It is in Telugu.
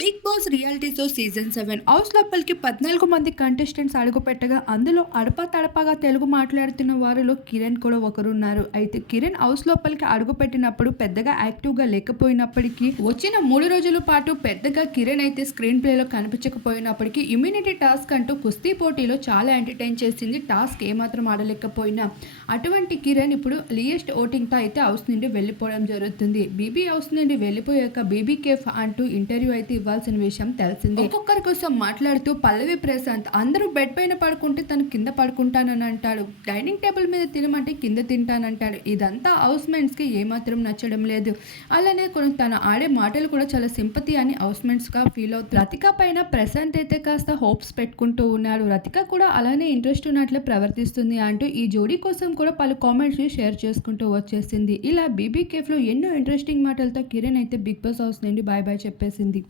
Big Boss reality show season 7 house లోపలికి 14 మంది కంటెస్టెంట్స్ అడుగుపెట్టగా అందులో అడపాతడపాగా తెలుగు మాట్లాడుతున్న వారిలో కిరణ్ కూడా ఒకరున్నారు. అయితే కిరణ్ హౌస్ లోపలికి అడుగుపెట్టినప్పుడు పెద్దగా యాక్టివ్గా లేకపోయినప్పటికీ వచ్చిన 3 రోజుల పాటు పెద్దగా కిరణ్ అయితే స్క్రీన్ ప్లేలో కనిపించకపోయినప్పటికీ ఇమ్యూనిటీ టాస్క్ అంటూ కుస్తీ పోటీలో చాలా ఎంటర్టైన్ చేసింది. టాస్క్ ఏమాత్రం ఆడలేకపోయినా అటువంటి కిరణ్ ఇప్పుడు లియెస్ట్ ఓటింగ్తో అయితే హౌస్ నుండి వెళ్ళిపోవడం జరుగుతుంది. బీబీ హౌస్ నుండి వెళ్ళిపోయాక బీబీ కేఫ్ అంటూ ఇంటర్వ్యూ అయితే ఇవ్వాల్సిన విషయం తెలిసిందే. ఒక్కొక్కరి కోసం మాట్లాడుతూ పల్లవి ప్రశాంత్ అందరూ బెడ్ పైన పడుకుంటే తను కింద పడుకుంటానని అంటాడు. డైనింగ్ టేబుల్ మీద తినమంటే కింద తింటానంటాడు. ఇదంతా హౌస్ మేట్స్ కి ఏమాత్రం నచ్చడం లేదు. అలానే తను ఆడే మాటలు కూడా చాలా సింపతి అని హౌస్ మేట్స్ గా ఫీల్ అవుతుంది. రతిక పైన ప్రశాంత్ అయితే కాస్త హోప్స్ పెట్టుకుంటూ ఉన్నాడు. రతిక కూడా అలానే ఇంట్రెస్ట్ ఉన్నట్లు ప్రవర్తిస్తుంది అంటూ ఈ జోడీ కోసం కూడా పలు కామెంట్స్ షేర్ చేసుకుంటూ వచ్చేసింది. ఇలా బీబీ కేఫ్ లో ఎన్నో ఇంట్రెస్టింగ్ మాటలతో కిరణ్ అయితే బిగ్ బాస్ హౌస్ నుండి బాయ్ బాయ్ చెప్పేసింది.